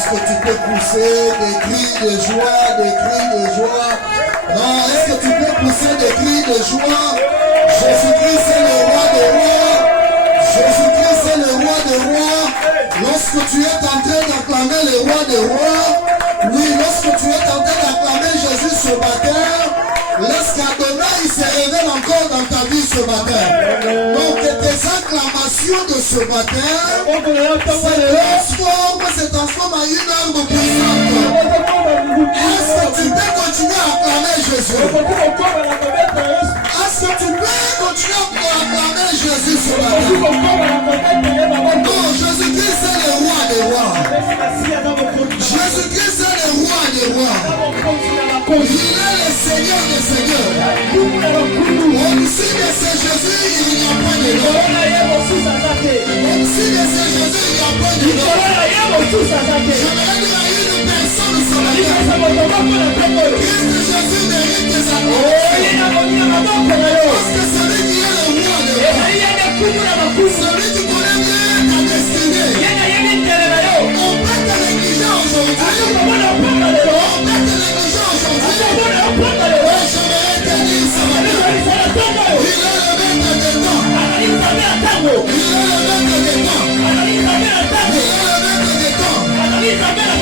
Est-ce que tu peux pousser des cris de joie, des cris de joie? Non, est-ce que tu peux pousser des cris de joie? Jésus-Christ est le roi des rois. Jésus-Christ est le roi des rois. Lorsque tu es en train d'acclamer le roi des rois, oui, lorsque tu es en train d'acclamer Jésus ce matin, laisse qu'Adonai se révèle encore dans ta vie ce matin. Donc tes acclamations de ce matin se transforment en une arme puissante. Est-ce que tu peux continuer à acclamer Jésus? Est-ce que tu peux continuer à acclamer Jésus ce matin? Non, Jésus-Christ est le roi des rois. Jésus-Christ est le roi des rois. Il est le Seigneur des seigneurs. Au-dessus de ce Jésus, il n'y a pas de nom. Au-dessus de ce Jésus, il n'y a pas de nom. J'aimerais dire à une personne ce matin, Christ Jésus mérite tes acclamations. Parce que celui qui est le roi des rois, celui qui connaît bien ta destinée, on peut te négliger aujourd'hui. On peut te négliger aujourd'hui. J'aimerais te dire ça matin. Il est le maître des temps. Il est le maître des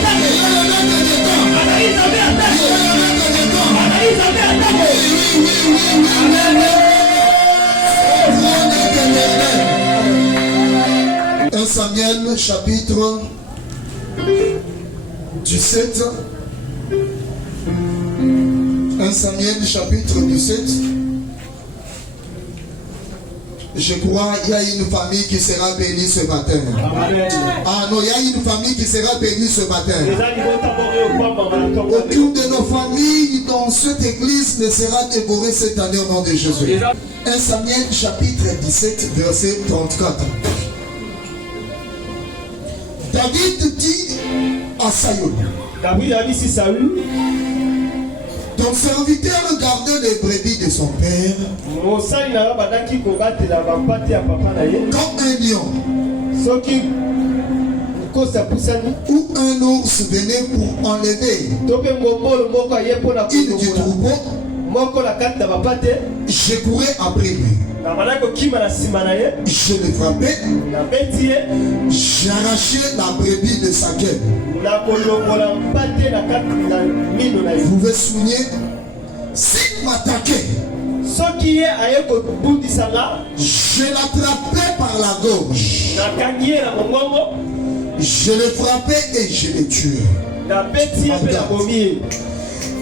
temps. Il est le maître des temps. Il est le maître des temps. 1 Samuel chapitre 17. 1 Samuel chapitre 17. Je crois qu'il y a une famille qui sera bénie ce matin. Ah non, il y a une famille qui sera bénie ce matin. Aucune de nos familles dans cette église ne sera dévorée cette année au nom de Jésus. 1 Samuel chapitre 17 verset 34. David dit à Saül, ton serviteur gardait les brebis de son père comme un lion ou un ours venait pour enlever une du troupeau. Je courais après lui. Je le frappais. J'arrachais la brebis de sa gueule. Vous pouvez souligner, s'il m'attaquait, je l'attrapais par la gorge. Je le frappais et je le tuais.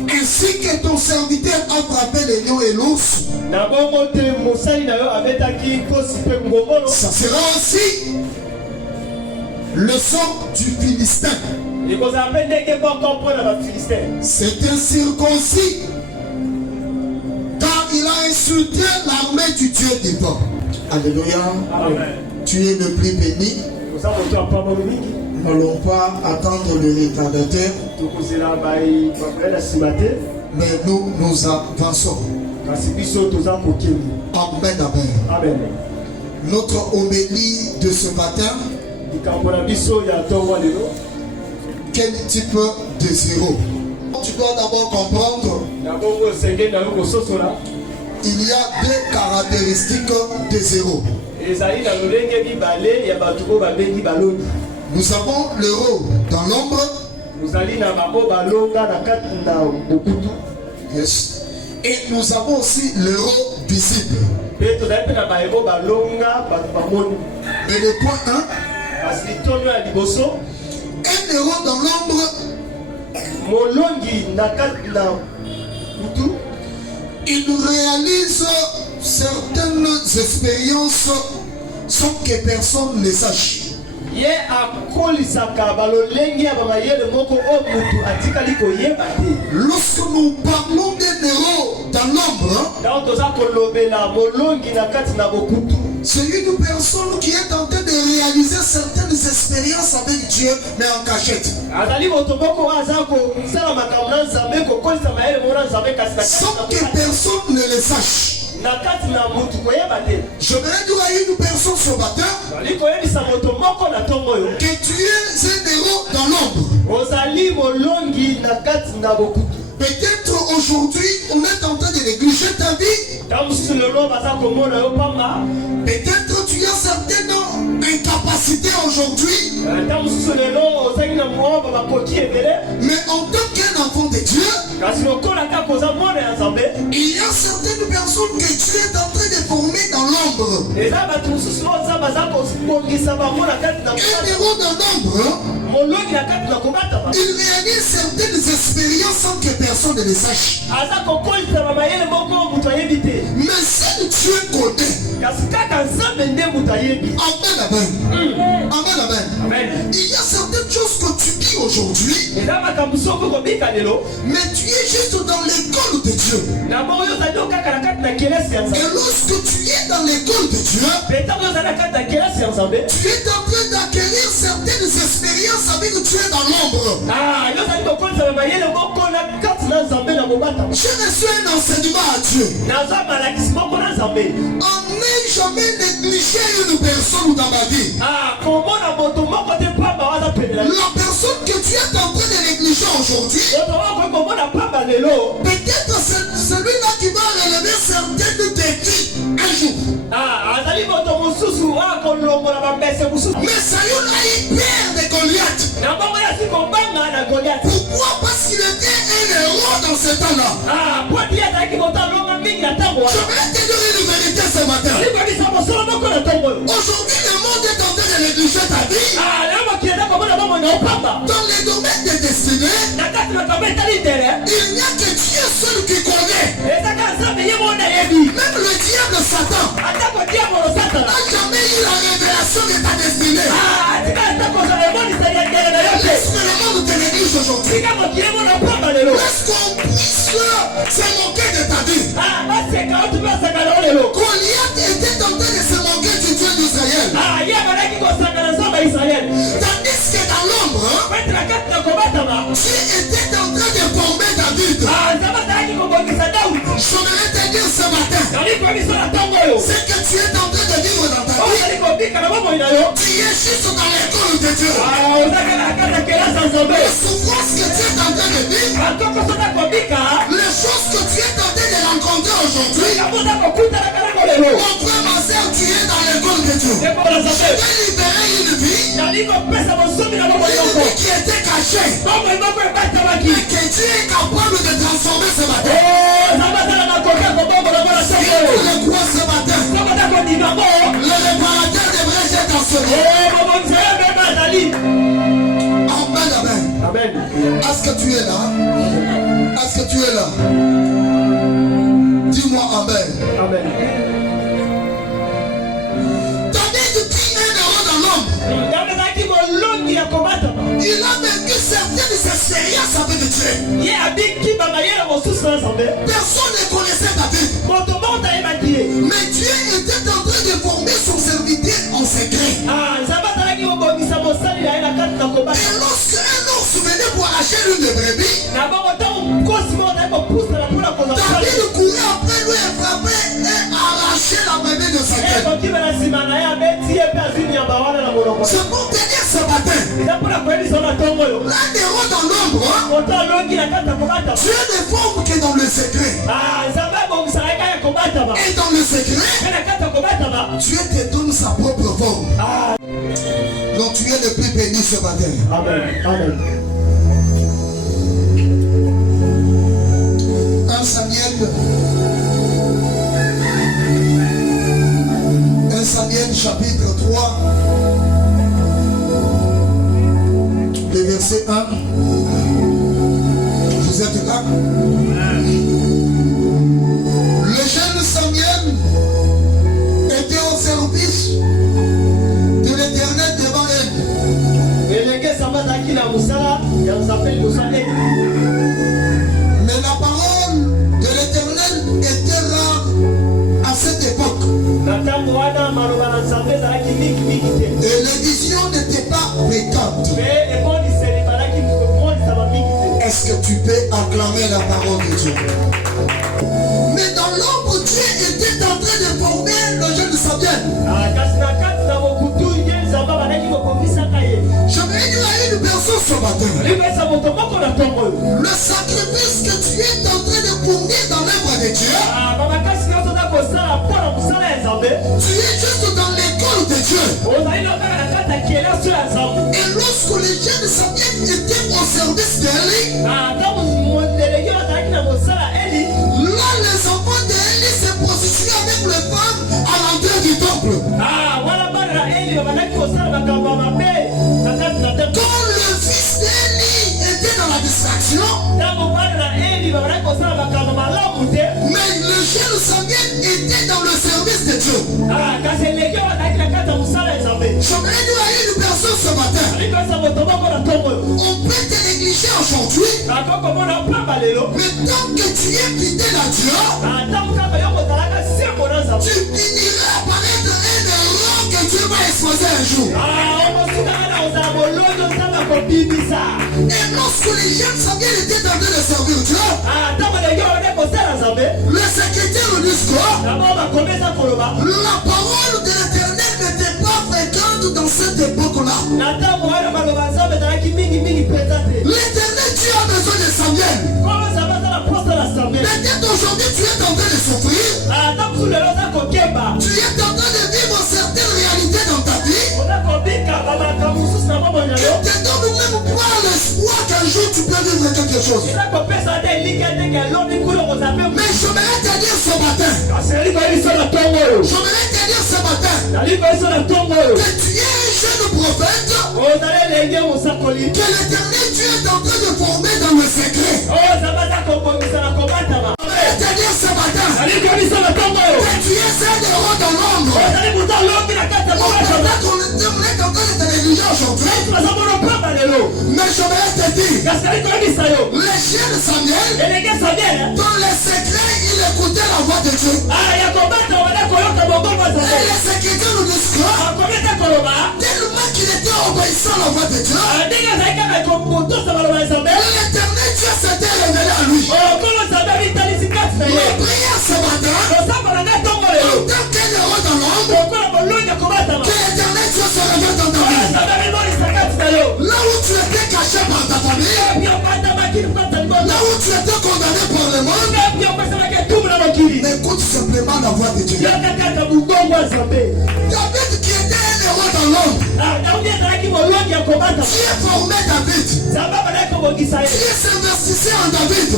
Ainsi que ton serviteur a frappé les lions et l'ours, ça sera aussi le sang du Philistin. C'est un circoncis, car il a insulté l'armée du Dieu vivant. Alléluia. Amen. Tu es le plus béni. N'allons pas attendre le retardateur, mais nous avançons. Amen, amen. Amen. Notre homélie de ce matin, quel type de zéro? Tu dois d'abord comprendre, il y a deux caractéristiques de zéro. Nous avons l'euro dans l'ombre. Yes. Et nous avons aussi l'euro visible. Et le point 1, un euro dans l'ombre, il réalise certaines expériences sans que personne ne sache. Lorsque nous parlons d'un euro dans l'ombre, c'est une personne qui est en train de réaliser certaines expériences avec Dieu, mais en cachette. Sans que personne ne le sache. Je voudrais dire à une personne ce matin que tu es un héros dans l'ombre. Peut-être aujourd'hui, on est en train de négliger ta vie. Peut-être tu as certaines incapacités aujourd'hui. Mais en tant qu'un enfant de Dieu, il y a certaines personnes que tu es en train de former dans l'ombre. Et dans l'ombre, il réalise certaines expériences sans que personne ne les sache. Mais si Dieu connaît, amen, amen, amen. Il y a certaines choses que tu dis aujourd'hui, mais tu es juste dans l'école de Dieu. Et lorsque tu es dans l'école de Dieu, tu es en train d'acquérir certaines expériences avec Dieu dans l'ombre. Je reçois un enseignement à Dieu. On n'est jamais négligé une personne dans ma vie. La personne que tu es en train de négliger aujourd'hui, peut-être c'est celui-là qui va relever certaines défis un jour. Mais Saül a eu peur de Goliath. Pourquoi? Parce qu'il était un héros dans ce temps-là. Je vais te dire une vérité ce matin. Aujourd'hui, le monde est en train de négliger ta vie. Dans les domaines de destinée, il n'y a que Dieu seul qui connaît. Même le diable Satan n'a jamais eu la révélation de ta destinée. Laisse que le monde te néglige aujourd'hui. Laisse qu'on puisse se moquer de ta vie. Goliath était en train de se moquer du Dieu d'Israël. Tandis que dans l'ombre, tu étais en train de former David. Je voudrais te dire ce matin, c'est que tu es en train de vivre dans ta vie. Tu es juste dans l'école de Dieu. Les souffrances que tu es en train de vivre, les choses que tu es en train de rencontrer aujourd'hui, mon frère, ma soeur, tu es dans l'école de Dieu. Je vais libérer une vie qui était cachée, mais que Dieu est capable de transformer ce matin. Le quoi ce matin? Le réparateur devrait être en ce moment. Amen, amen. Est-ce que tu es là? Est-ce que tu es là? Dis-moi amen. Amen. David qui est un héros dans l'ombre. Il a vécu certaines expériences avec Dieu. Personne ne connaissait David. Mais Dieu était en train de former son serviteur en secret. Et lorsque un ours venait pour arracher l'une des brebis, David courait après lui et frappait et arrachait la brebis de sa queue. C'est pour te dire ce matin, l'un des rois dans l'ombre, Dieu ne forme que dans le secret. Et dans le secret, Dieu te donne sa propre forme. Donc tu es le plus béni ce matin. Amen. Amen. 1 Samuel chapitre 3, le verset 1. Vous êtes là? Le jeune Samuel était au service de l'Éternel devant elle. Mais la parole de l'Éternel était rare à cette époque. Et les visions n'étaient pas fréquentes. Est-ce que tu peux acclamer la parole de Dieu? Mais dans l'ombre, Dieu était en train de former le jeune Samuel. Je vais dire à une personne ce matin. Le sacrifice que tu es en train de fournir dans l'œuvre de Dieu, tu es juste dans l'école de Dieu. Et lorsque les jeunes Samuel étaient au service d'Élie, là les enfants d'Élie se positionnaient avec les femmes à l'entrée du temple. Quand le fils d'Élie était dans la distraction, mais le jeune Samuel était dans le service de Dieu. J'aimerais dire à une personne ce matin, on peut te négliger aujourd'hui, mais tant que tu es fidèle à Dieu, tu finiras par être un héros que Dieu va exposer un jour. Et lorsque les jeunes Samuel étaient en train de servir Dieu, le secrétaire nous dit quoi? La parole de l'Éternel n'était pas fréquente dans cette époque-là. L'Éternel, tu as besoin de Samuel. Peut-être aujourd'hui tu es en train de souffrir. Tu es en train de vivre certaines réalités dans ta vie. Tu te donnes même pas l'espoir qu'un jour tu peux vivre quelque chose. Mais j'aimerais te dire ce matin. Que tu es un jeune prophète. Que l'Éternel tu es en train de former dans le secret. C'est-à-dire ce matin que tu es un héros dans l'ombre. On est en train de te négliger aujourd'hui. Mais j'aimerais te dire, les chiens de Samuel, dans les secrets, il écoutait la voix de Dieu. Et les secrétaires nous disent quoi? Tellement qu'il était obéissant à la voix de Dieu, l'Éternel Dieu s'était révélé à lui. Nous prions ce matin, en tant qu'un héros dans l'ombre, que l'Éternel Dieu se révèle dans ta vie. Là où tu étais caché par ta famille, là où tu étais condamné par le monde, écoute simplement la voix de Dieu. David qui était un héros dans l'ombre, qui est formé David, qui s'investissait en David.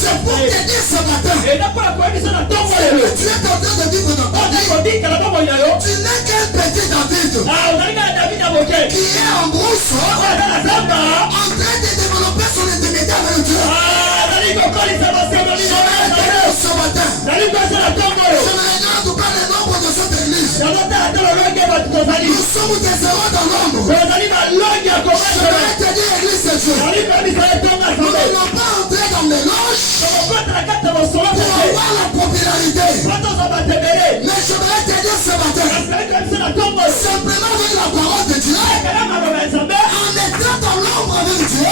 C'est pour te dire ce matin, tu es en train de vivre dans ta vie. Tu n'es qu'un petit David qui est en brousse, en train de développer son intimité avec Dieu. Ce matin, je me regarde pas le nombre de cette église. Nous sommes des héros dans l'ombre. Je vais te dire, église de Dieu, nous n'allons pas entrer dans les loges pour avoir la popularité. Mais je vais te dire ce matin, simplement avec la parole de Dieu, en étant dans l'ombre avec Dieu,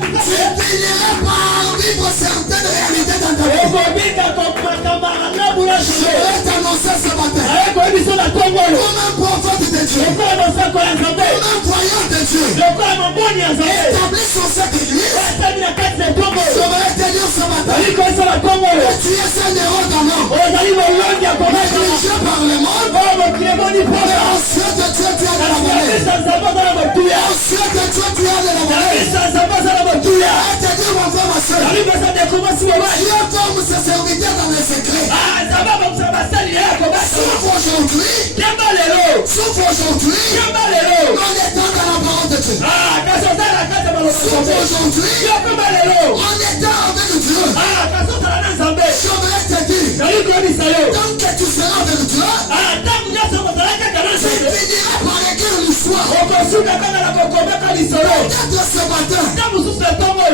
tu finiras par vivre certaines réalités dans ta vie. Je vais t'annoncer ce matin, comme un prophète de Dieu, comme un voyant de Dieu, établi sur cette église, je vais te dire ce matin, que tu es un héros dans l'ombre, négligé par le monde, mais ensuite de Dieu tu as de la monnaie, ensuite de Dieu tu as de la monnaie. Et te dire mon frère, ma soeur, Dieu forme ses serviteurs dans les secrets. Sauf aujourd'hui, en étant dans la parole de Dieu. Sauf aujourd'hui, en étant avec Dieu. J'aimerais te dire, tant que tu seras avec Dieu, tu finiras par écrire l'histoire. Peut-être ce matin,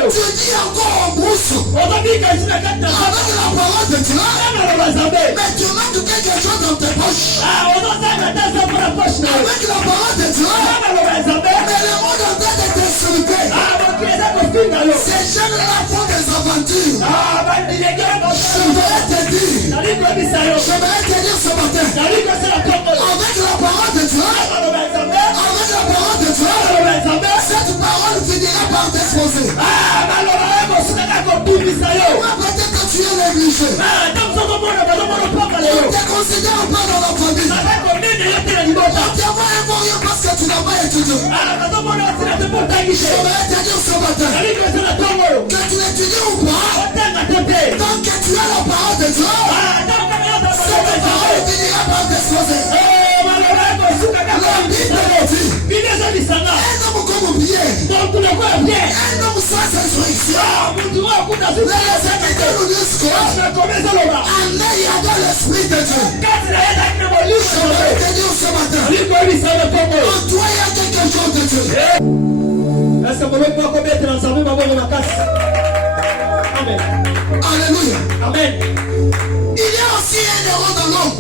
tu dis encore en brousse avec la parole de Dieu, mais tu manques quelque chose dans tes poches. Avec la parole de Dieu, mais le monde est en train de t'insulter. Ces jeunes-là font des aventures. J'aimerais te dire ce matin, avec la parole de Dieu, considère pas dans la famille. On t'envoie un moyen parce que tu n'as pas étudié. Je vais te dire ce matin. Que tu étudies ou pas. Tant que tu as la parole de Dieu. Cette parole finira par t'exposer. Un homme comme Pierre. Un homme sans instruction. Les Écritures nous disent quoi? En ayant dans l'esprit de Dieu. Je vais te dire ce matin. En toi, il y a quelque chose de Dieu. Amen. Alléluia. Amen. Il y a aussi un héros dans l'homme.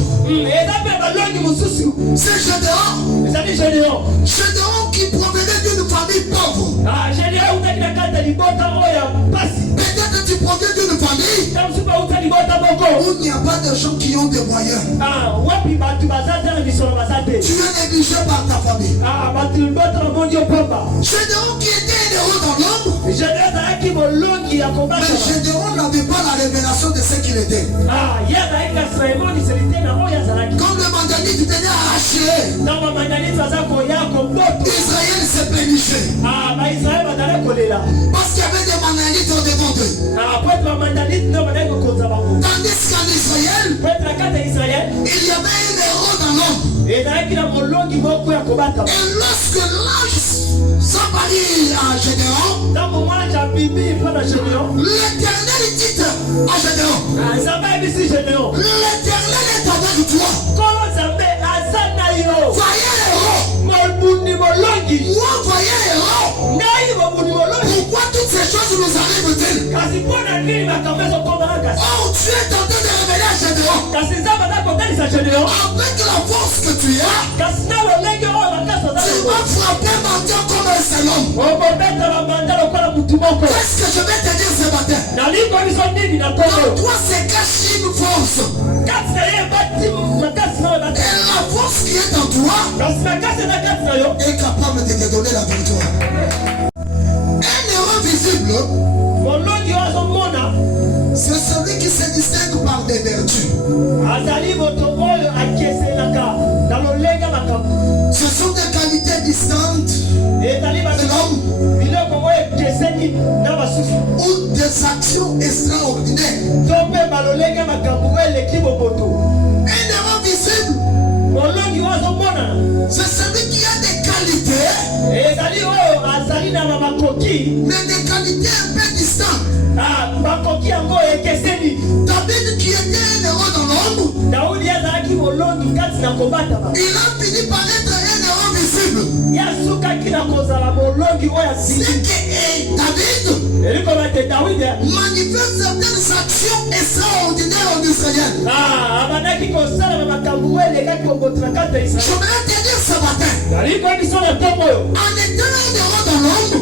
C'est Gédéon. Gédéon qui provenait d'une famille pauvre. Peut-être que tu proviens d'une famille où il n'y a pas de gens qui ont des moyens. Tu es négligé par ta famille. Gédéon qui était un héros dans l'homme. Mais Gédéon n'avait pas la révélation de ce qu'il était. Comme le mandanite venait arracher, Israël s'est péniché. Parce qu'il y avait des mandanites au devant d'eux. Tandis qu'en Israël, il y avait un héros dans l'homme. Et lorsque l'ange s'apparit à Gédéon, l'Éternel dit à Gédéon, l'Éternel est avec toi. Voyez héros. Moi, voyez héros. Pourquoi toutes ces choses nous arrivent-elles? Oh, tu es tenté de révéler à Gédéon. Avec la force que tu as, tu vas frapper mendiant comme un seul homme. Qu'est-ce que je vais te dire ce matin? En toi se cache une force. Et la force qui est en toi est capable de te donner la victoire. Un héros visible, c'est celui qui se distingue par des vertus. Ce sont des qualités distinctes de l'homme ou des actions extraordinaires. Un héros visible, c'est celui qui a des qualités, mais des qualités un peu distinctes. David qui était un héros dans l'ombre, il a fini par être un héros visible. C'est que David manifeste certaines actions extraordinaires en Israël. Je voudrais te dire ce matin, en étant un héros dans l'ombre,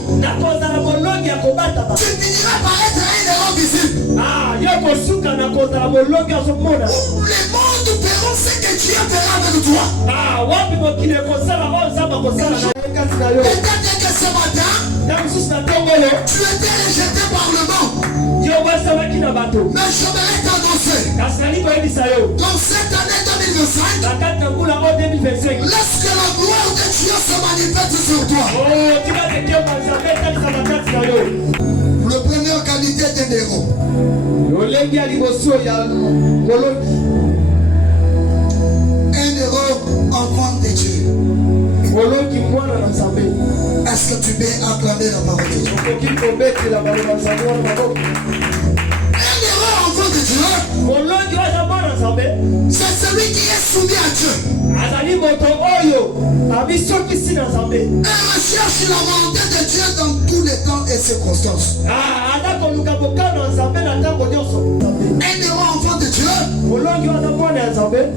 tu finiras par être un héros visible. Où le monde verront ce que Dieu fera avec toi. Peut-être que ce matin, tu étais rejeté par le monde. Mais je voudrais t'annoncer, dans cette année 2025, lorsque la gloire de Dieu se manifeste sur toi, la première qualité d'un héros, un héros enfant de Dieu. Est-ce que tu peux acclamer la parole de Dieu? Un héros enfant de Dieu, c'est celui qui est soumis à Dieu. Et recherche la volonté de Dieu dans tous les temps et circonstances. Un héros enfant de Dieu,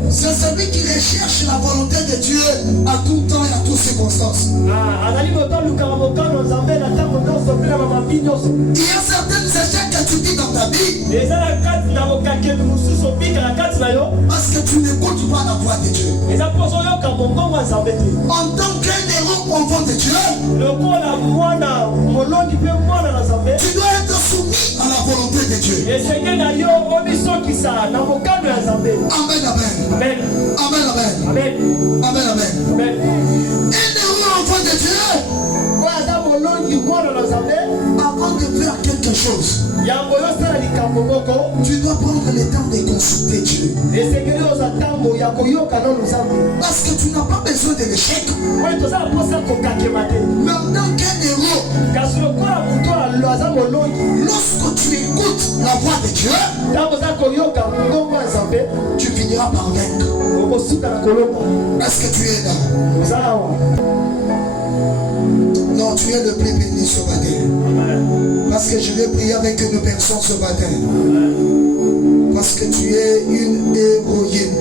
c'est celui qui recherche la volonté de Dieu à tout temps et à toutes circonstances. Il y a certaines échecs que tu vis dans ta vie parce que tu n'écoutes pas la voix de Dieu. En tant qu'un héros enfant de Dieu, tu dois être soumis à la volonté de Dieu. Amen, amen. Amen, amen. Amen, amen. Un heureux enfant de Dieu, avant de faire quelque chose, tu dois prendre le temps de consulter Dieu. Parce que tu n'as pas besoin de l'échec. Mais en tant qu'un héros, lorsque tu écoutes la voix de Dieu, tu finiras par vaincre. Est-ce que tu es là? Non, tu es le plus béni ce matin. Parce que je vais prier avec une personne ce matin. Parce que tu es une héroïne.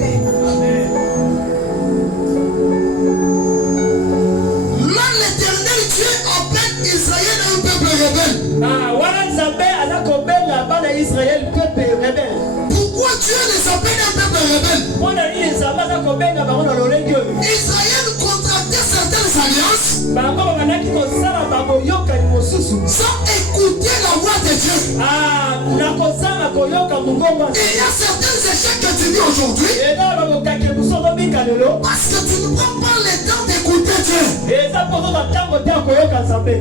Là, l'Éternel Dieu appelle Israël un peuple rebelle. Pourquoi Dieu les appelle un peuple rebelle? Israël contractait certaines alliances sans écouter la voix de Dieu. Et il y a certains échecs que tu vis aujourd'hui parce que tu ne prends pas le temps d'écouter Dieu.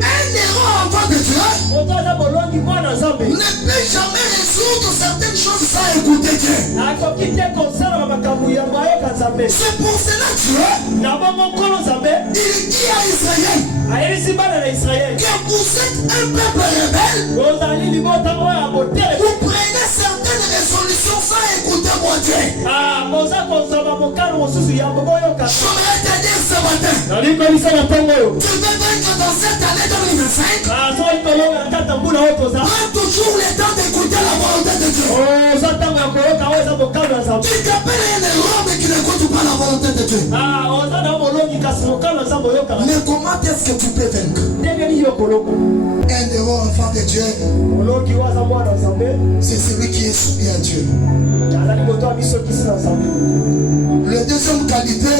Un héros enfant de Dieu ne peut jamais résoudre certaines choses sans écouter Dieu. C'est pour cela Dieu, il dit à Israël que vous êtes un peuple rebelle. Vous prenez certaines résolutions sans écouter mon Dieu. J'aimerais te dire ce matin, tu veux vaincre dans cette année 2025. Prends toujours le temps d'écouter la volonté de Dieu. Tu t'appelles un héros mais qui n'écoute pas la volonté de Dieu. Mais comment est-ce que tu peux vaincre? Un héros enfant de Dieu, c'est celui qui est soumis à Dieu. La deuxième qualité,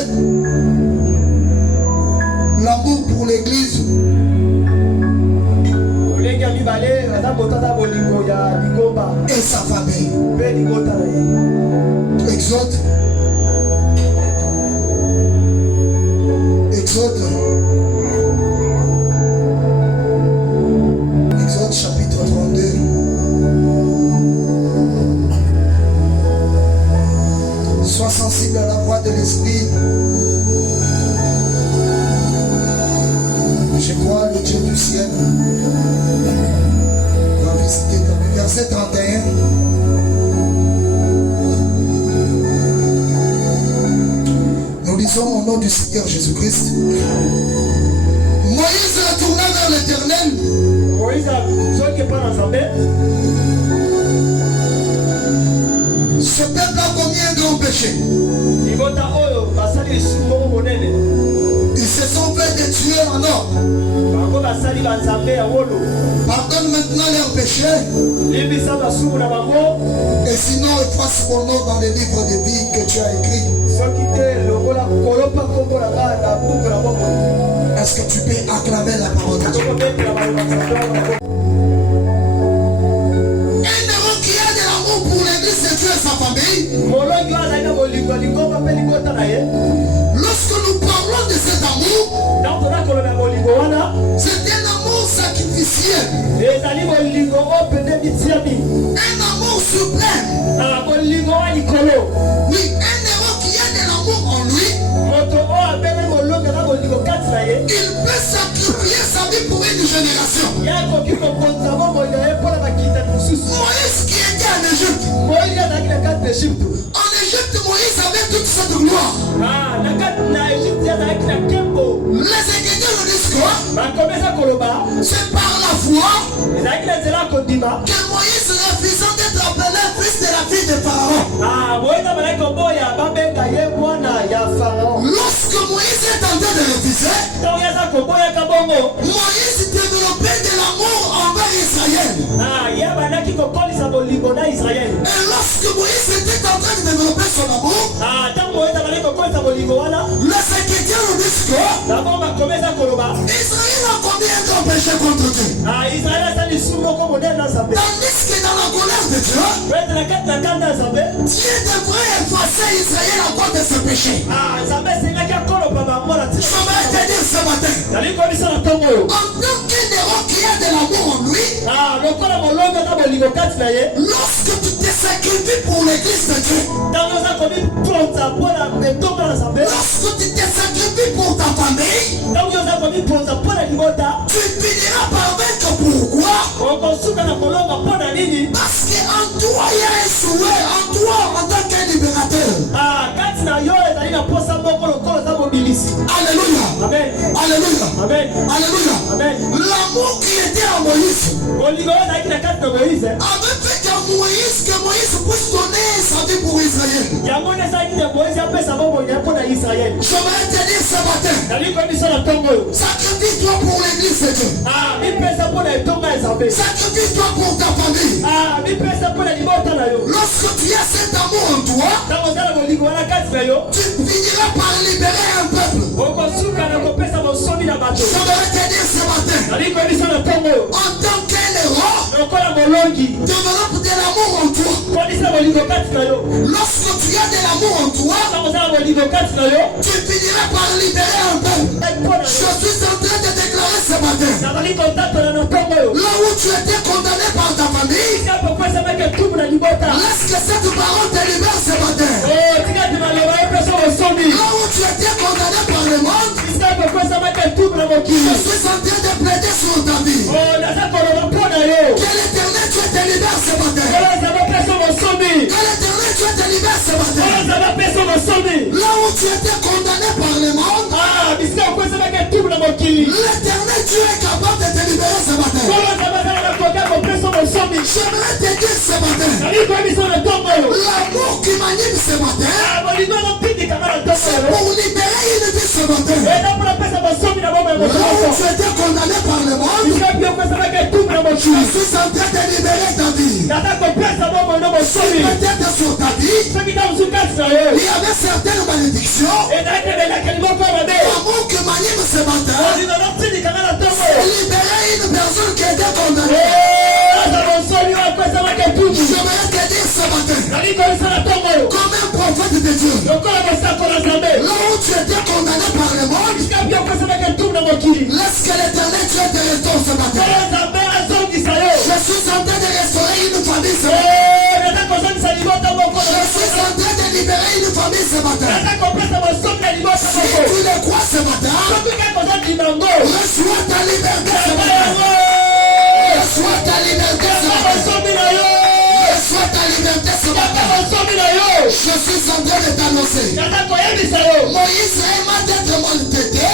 l'amour pour l'église. Et sa famille. Exode. Exode chapitre 32. Sois sensible à la voix de l'Esprit. Je crois le Dieu du ciel va visiter ta vie. Verset 31. Nous lisons au nom du Seigneur Jésus-Christ. Moïse retourna vers l'Éternel. Ce peuple a commis un grand péché. Ils se sont fait des tueurs en or. Pardonne maintenant leurs péchés. Et sinon efface mon nom dans les livres de vie que tu as écrits. Est-ce que tu peux acclamer la parole de Dieu? Un héros qui a de l'amour pour l'église de Dieu et sa famille. Lorsque nous parlons de cet amour, c'est un amour sacrificiel. Un amour suprême. Oui, un héros qui a de l'amour en lui, il peut sacrifier sa vie pour une génération. Moïse qui était en Égypte. En Égypte, Moïse avait toute cette gloire. Les Égyptiens nous disent quoi? C'est par la foi que Moïse refusant d'être appelé fils de la fille de Pharaon. Lorsque Moïse est en train de refuser, Moïse développait de l'amour envers Israël. Et lorsque Moïse était en train de développer son amour, les Égyptiens nous disent quoi? Israël a commis un grand péché contre Dieu. Tandis que dans la colère de Dieu, laisser Israël à cause de ses péchés. Je vais te dire ce matin, en tant qu'un héros qui a de l'amour en lui, lorsque tu te sacrifies pour l'église de Dieu, lorsque tu te sacrifies pour ta famille, tu finiras par vaincre. Pourquoi? Parce qu'en toi il y a un souhait, en toi en tant qu'un libérateur. Alléluia. Amen. Alléluia. Amen. Alléluia. Amen. L'amour qui était à Moïse avait fait que Moïse puisse donner sa vie pour Israël. Je vais te dire ce matin, sacrifie-toi pour l'église de Dieu. Sacrifie-toi pour ta famille. Lorsque tu as cet amour en toi, tu finiras par libérer un peuple. Je vais te dire ce matin, en tant qu'un héros, développe de l'amour en toi. Lorsque tu as de l'amour en toi, tu finiras par libérer un peuple. Je suis en train de déclarer ce matin, là où tu étais condamné par ta famille, laisse que cette parole te libère ce matin. Là où tu étais condamné par le monde, je suis en train de plaider sur ta vie. Que l'éternel Dieu te libère ce matin. Que l'éternel Dieu te libère ce matin. Là où tu étais condamné par le monde, l'éternel Dieu est capable de te libérer ce matin. J'aimerais te dire ce matin, l'amour qui m'anime ce matin, c'est pour libérer une vie ce matin. Là où tu étais condamné par le monde, je suis en train de libérer ta vie. Peut-être sur ta vie, il y avait certaines malédictions. L'amour qui m'anime ce matin, c'est libérer une personne qui était condamnée. Je vais te dire ce matin, comme un prophète de Dieu, là où tu étais condamné par le monde, laisse que l'éternel Dieu te restaure ce matin. Je suis en train de restaurer une famille ce matin. Je suis en train de libérer une famille ce matin. Si tu le crois ce matin, reçois ta liberté ce matin. Reçois ta liberté ce matin. Reçois ta liberté ce matin. Je suis en train de t'annoncer. Moïse aima d'être maltraité.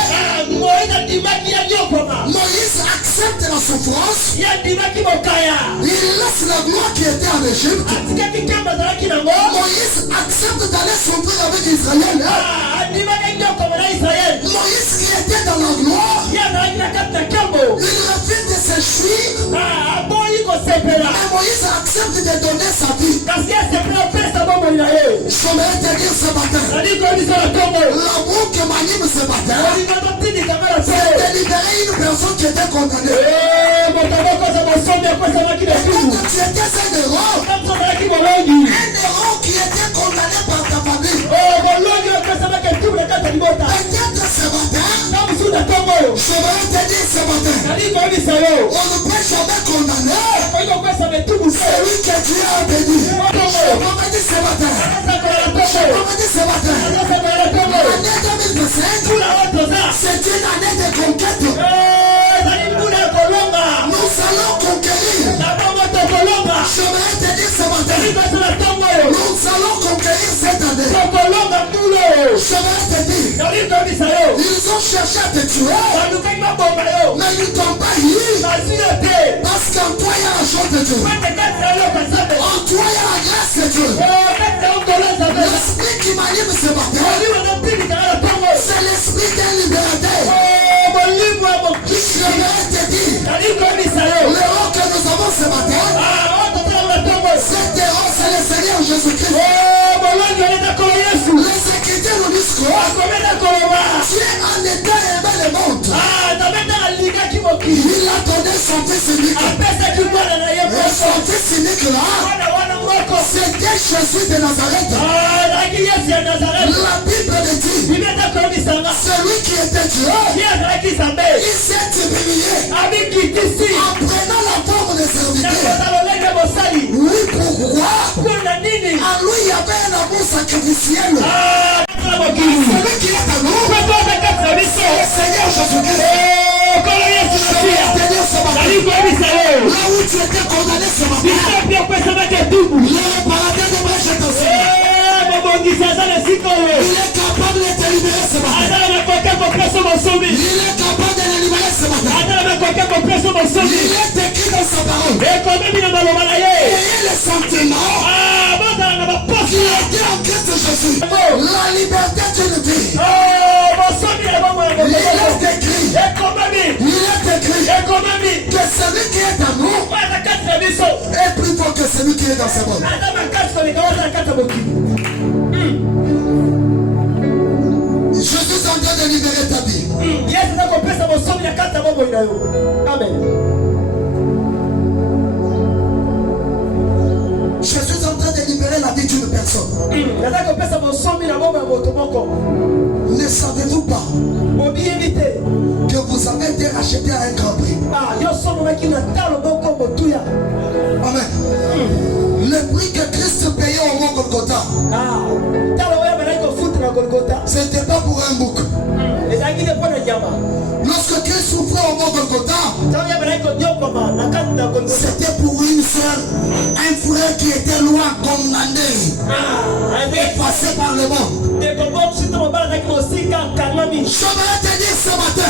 Moïse accepte la souffrance. Il laisse la gloire qui était en Égypte. Moïse accepte d'aller souffrir avec Israël. Moïse qui était dans la gloire, il refuse de s'échouer. Mais Moïse accepte de donner sa vie. Je vais te dire ce matin, l'amour qui m'anime ce matin, c'est de libérer une personne qui était condamnée. Peut-être tu étais un héros qui était condamné par ta famille. Peut-être ce matin, je vais te dire ce matin, on ne peut jamais condamner celui que Dieu a béni. Je vais te dire ce matin, l'année 2025, c'est une année de conquête. Nous allons conquérir. Je vais te dire ce matin, nous allons conquérir cette année. Je vais te dire, ils ont cherché à te tuer, mais ils t'ont pas eu. Parce qu'en toi il y a la chance de Dieu. En toi il y a la grâce de Dieu. L'esprit qui m'anime ce matin, c'est l'esprit d'un libérateur. Je vais te dire, l'héros que nous avons ce matin, cet héros c'est le Seigneur Jésus-Christ. Les Écritures nous disent que Dieu en état aimé le monde. Il a donné son fils unique. Et Son fils unique là, c'était Jésus de Nazareth. La Bible dit, celui qui était Dieu, il s'est humilié en prenant la forme de serviteur. Oui, pourquoi? En lui, il y avait un amour sacrificiel. Celui qui est à nous, c'est le Seigneur Jésus-Christ. Là où tu étais condamné ce matin, le paradis de moi, je t'enseigne. Il est capable de te libérer ce matin. Il est capable de le libérer ce matin. Il est écrit dans sa parole. Ayez le sentiment qui était en Christ Jésus. La liberté d'une vie. Il est écrit que celui qui est en nous est plus fort que celui qui est dans ce monde. Je suis en train de libérer ta vie. Amen. Je suis en train de libérer la vie d'une personne. Ne savez-vous pas que vous avez été racheté à un grand prix? Amen. Le prix que Christ payait au mont Golgotha, c'était pas pour un bouc. Lorsque Christ souffrait au mont Golgotha, c'était pour une sœur, un frère qui était loin, condamné, et passé par le monde. J'aimerais te dire ce matin,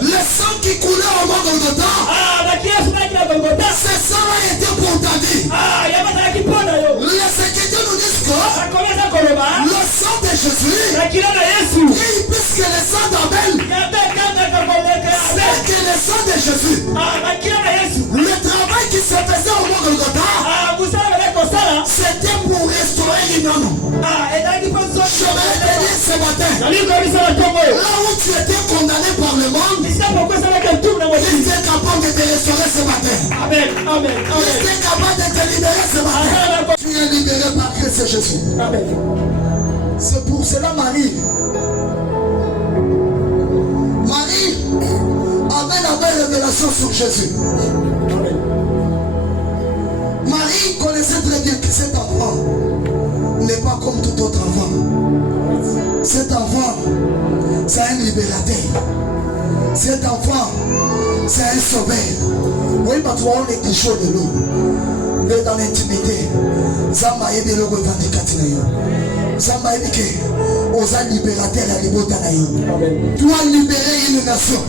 le sang qui coulait au mont Golgotha, ce sang a été pour ta vie. Les Écritures nous disent que le sang de Jésus, puisque le sang d'Abel, c'est que le sang de Jésus, le travail qui se faisait au mont Golgotha, c'était pour restaurer l'union. J'aimerais te dire ce matin, là où tu étais condamné par le monde, il était capable de te restaurer ce matin. Amen. Il était capable de te libérer ce matin. Tu es libéré par Christ Jésus. Amen. C'est pour cela Marie avait la belle révélation sur Jésus. Amen. Marie connaissait très bien que cet enfant n'est pas comme tout autre enfant. Cet enfant, c'est un libérateur. Cet enfant, c'est un sauveur. Oui, mais toi, on est des choses de l'eau. Mais dans l'intimité, Zamba est de l'eau revendicative. Zamba est que aux libérateurs à l'ibotanaï. Tu as libéré une nation.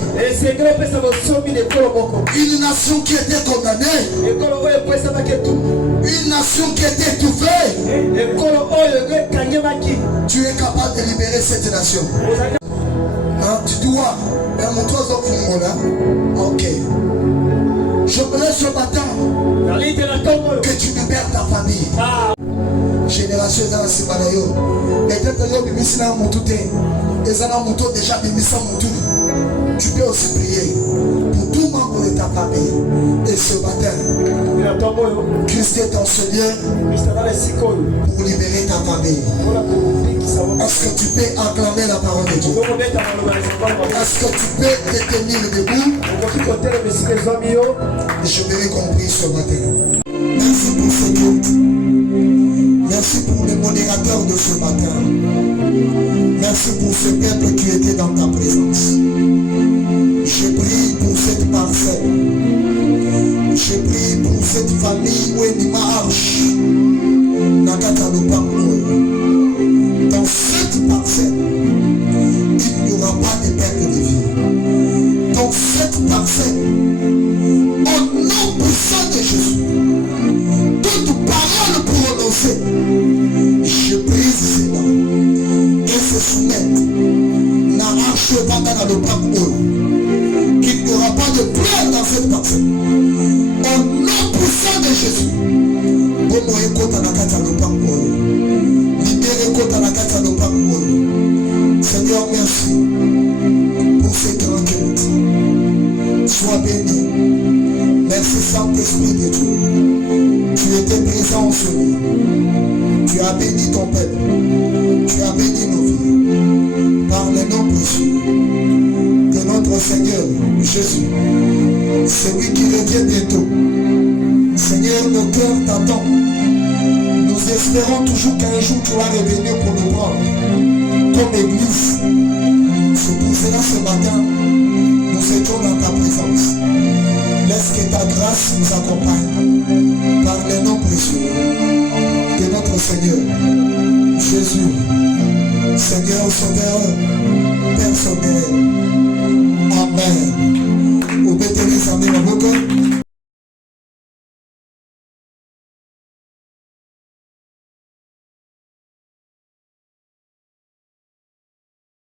Une nation qui était condamnée. Une nation qui était étouffée. Tu es capable de libérer cette nation. Tu dois. Ok. Je me laisse ce matin que tu libères ta famille. Génération dans ce balayo. Peut-être que bimisi na motuté. Ezana moto déjà bimisa motu. Tu peux aussi prier pour tout membre de ta famille. Et ce matin, Christ est en ce lieu pour libérer ta famille. Est-ce que tu peux acclamer la parole de Dieu? Est-ce que tu peux te tenir debout? Je m'ai compris ce matin. Merci pour ce culte. Merci pour les modérateurs de ce matin. Merci pour ce peuple qui était dans ta présence. Je prie pour cette parcelle. Je prie pour cette famille où il marche. Dans cette parcelle, il n'y aura pas de perte de vie. Dans cette parcelle, au nom puissant de Jésus, toute parole prononcée, je brise cela et se soumettre. N'arrache pas dans le parcours. Qu'il n'y aura pas de pleurs dans cette parcelle. Au nom puissant de Jésus, Seigneur, merci pour ces grands cultes. Sois béni. Merci Saint-Esprit de Dieu. Tu étais présent en ce lieu. Tu as béni ton peuple. Tu as béni nos vies. Par le nom précieux de notre Seigneur Jésus. Celui qui revient bientôt. Seigneur, nos cœurs t'attendent. Nous espérons toujours qu'un jour tu vas revenir pour nous prendre. Comme Église. C'est pour cela ce matin, nous étions dans ta présence. Laisse que ta grâce nous accompagne. Par le nom précieux de notre Seigneur Jésus. Seigneur Sauveur personnel. Amen.